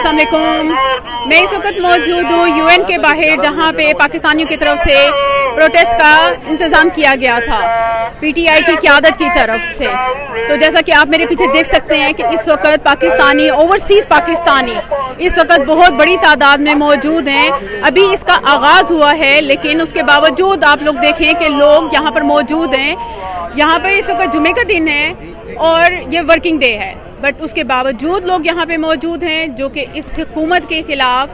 السلام علیکم. میں اس وقت موجود ہوں UN کے باہر جہاں پہ پاکستانیوں کی طرف سے پروٹیسٹ کا انتظام کیا گیا تھا PTI کی قیادت کی طرف سے. تو جیسا کہ آپ میرے پیچھے دیکھ سکتے ہیں کہ اس وقت پاکستانی اوورسیز پاکستانی اس وقت بہت بڑی تعداد میں موجود ہیں. ابھی اس کا آغاز ہوا ہے لیکن اس کے باوجود آپ لوگ دیکھیں کہ لوگ یہاں پر موجود ہیں. یہاں پر اس وقت جمعے کا دن ہے اور یہ ورکنگ ڈے ہے، بٹ اس کے باوجود لوگ یہاں پہ موجود ہیں جو کہ اس حکومت کے خلاف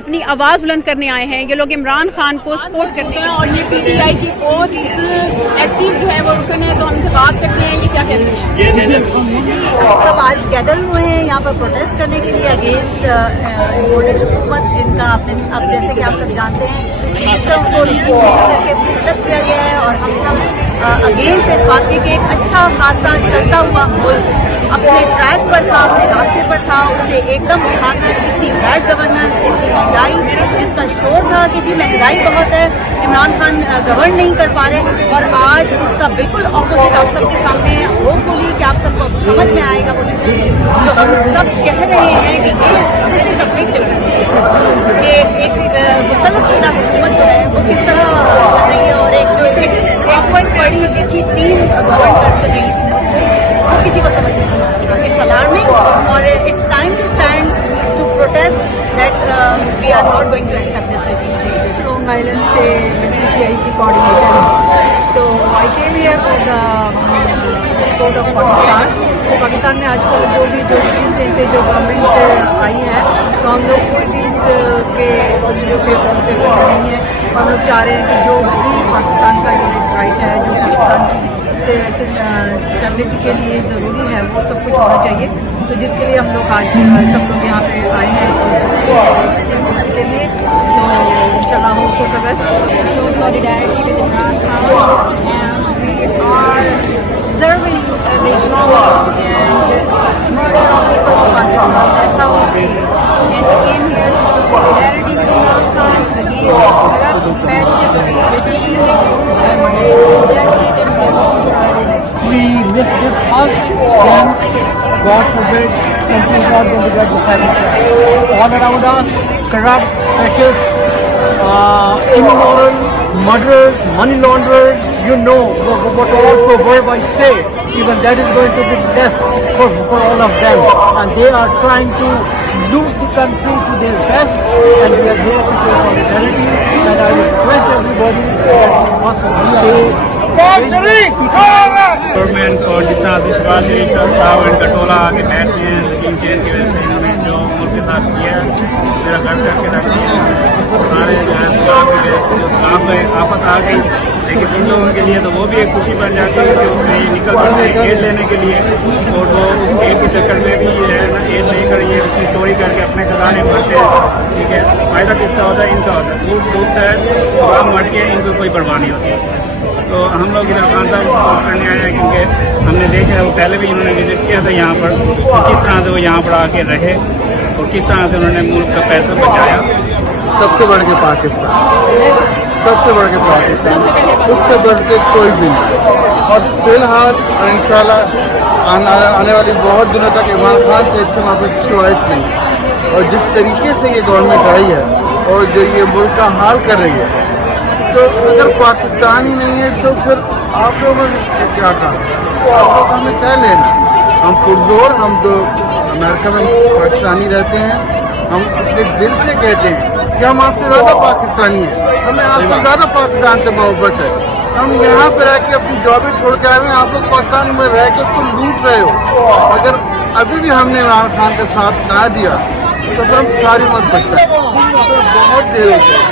اپنی آواز بلند کرنے آئے ہیں. یہ لوگ عمران خان کو سپورٹ کرتے ہیں اور یہ PTI کی بہت ایکٹیو جو ہے وہ رکن ہے. تو ہم سے بات کرتے ہیں یہ کیا کہتے ہیں. سب آج گیدر ہوئے ہیں یہاں پر پروٹیسٹ کرنے کے لیے اگینسٹ امپورٹڈ حکومت، جن کا اب جیسے کہ آپ سب جانتے ہیں اس سب کو چینج کر کے مسترد کیا گیا ہے. اور ہم سب اگینسٹ اس بات کے کہ ایک اچھا خاصا چلتا ہوا ملک اپنے ٹریک پر تھا، اپنے راستے پر تھا، اسے ایک دم اٹھانا. اتنی بیڈ گورننس، اتنی مہنگائی، جس کا شور تھا کہ جی مہنگائی بہت ہے، عمران خان گورن نہیں کر پا رہے، اور آج اس کا بالکل اپوزٹ آپ سب کے سامنے ہے. ہوپ فلی کہ آپ سب کو سمجھ میں آئے گا وہ ڈفرینس جو ہم سب کہہ رہے ہیں کہ دس از اے بگ ڈفرینس کہ ایک مسلط شدہ حکومت جو ہے وہ کس طرح چل رہی ہے اور ایک جو پراپر پڑھی لکھی ٹیم گورن کر رہی تھی وہ کسی کو سمجھ نہیں آتا. اٹس الارمنگ اور it's time to stand to protest that we are not going to accept this regime. Long Island سے PTI کی کوآرڈینیٹر. So I came here for the support of Pakistan. تو پاکستان میں آج کل جو ریجن سے جو گورنمنٹ آئی ہے تو ہم لوگ کوئی بھی اس کے جو پیپر نہیں ہے. ہم لوگ چاہ رہے ہیں کہ جو بھی پاکستان کا رائٹ ہے، جو پاکستان کی اسٹیبلٹی کے لیے ضروری ہے وہ سب کچھ ہونا چاہیے. تو جس کے لیے ہم لوگ آج سب لوگ یہاں پہ آئے ہیں اس کے لیے. تو انشاءاللہ hope for the best. Show solidarity with Imran Khan and we are observing the economic and murder of people of Pakistan. That's how we see it. And we came here to show solidarity with Imran Khan against this corrupt fascist regime who's rejected and they won't provide elections. We miss this house, then God forbid, country is not going to get decided. All around us, corrupt, fascists, immoral, murderers, money launderers, you know what all proverb I say, even that is going to be less for all of them. And they are trying to loot the country to their best, and we are here to show solidarity. And I request everybody that we must stay. Government اور جس طرح سے شہباز شریف صاحب ان کا ٹولہ آگے بیٹھتے ہیں رجیم چینج کی وجہ سے انہوں نے جو ملک کے ساتھ کیا ہے میرا گھر کر کے رکھ دیا ہے. سارے جو ہے سلام کی وجہ سے جو سلام میں آفت آ گئی، لیکن ان لوگوں کے لیے تو وہ بھی ایک خوشی بن جاتی ہے کہ اس میں یہ نکل پڑتے ہیں ایڈ لینے کے لیے، اور وہ اس ایڈ کے چکر میں بھی یہ ہے نا ایڈ لے کر یہ اس کی چوری کر کے اپنے خزانے بھرتے ہیں. ٹھیک ہے، فائدہ کس کا ہوتا ہے؟ ان کا ہوتا ہے. دودھ ڈوبتا ہے، عوام مر کے ان کو کوئی پرواہ نہیں ہوتی. تو ہم لوگ ادھر خان صاحب سپورٹ کرنے آئے ہیں کیونکہ ہم نے دیکھا ہے وہ پہلے بھی انہوں نے وزٹ کیا تھا یہاں پر، کس طرح سے وہ یہاں پر آ کے رہے اور کس طرح سے انہوں نے ملک کا پیسہ بچایا. سب سے بڑھ کے پاکستان، سب سے بڑھ کے پاکستان، اس سے بڑھ کے کوئی بھی نہیں. اور فی الحال اور انشاءاللہ آنے والی بہت دنوں تک عمران خان سے اچھے وہاں پہ چوائس نہیں. اور جس طریقے سے یہ گورنمنٹ آئی ہے اور جو یہ ملک کا حال کر رہی ہے، تو اگر پاکستان ہی نہیں ہے تو پھر آپ لوگوں نے کیا کہا؟ آپ لوگ ہمیں کیا لینا؟ ہم پرزور، ہم جو امریکہ میں پاکستانی رہتے ہیں، ہم اپنے دل سے کہتے ہیں کہ ہم آپ سے زیادہ پاکستانی ہیں، ہمیں آپ سے زیادہ پاکستان سے محبت ہے. ہم یہاں پہ رہ کے اپنی جابیں چھوڑ کے آئے ہیں، آپ لوگ پاکستان میں رہ کے اس کو لوٹ رہے ہو. اگر ابھی بھی ہم نے عمران خان کا ساتھ نہ دیا تو پھر ہم ساری مت بچتا ہے. بہت دیر ہو گئی.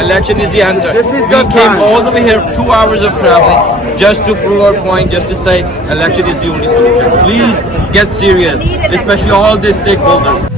Election is the answer. We came all the way here, 2 hours of traveling, just to prove our point, just to say election is the only solution. Please get serious, especially all these stakeholders.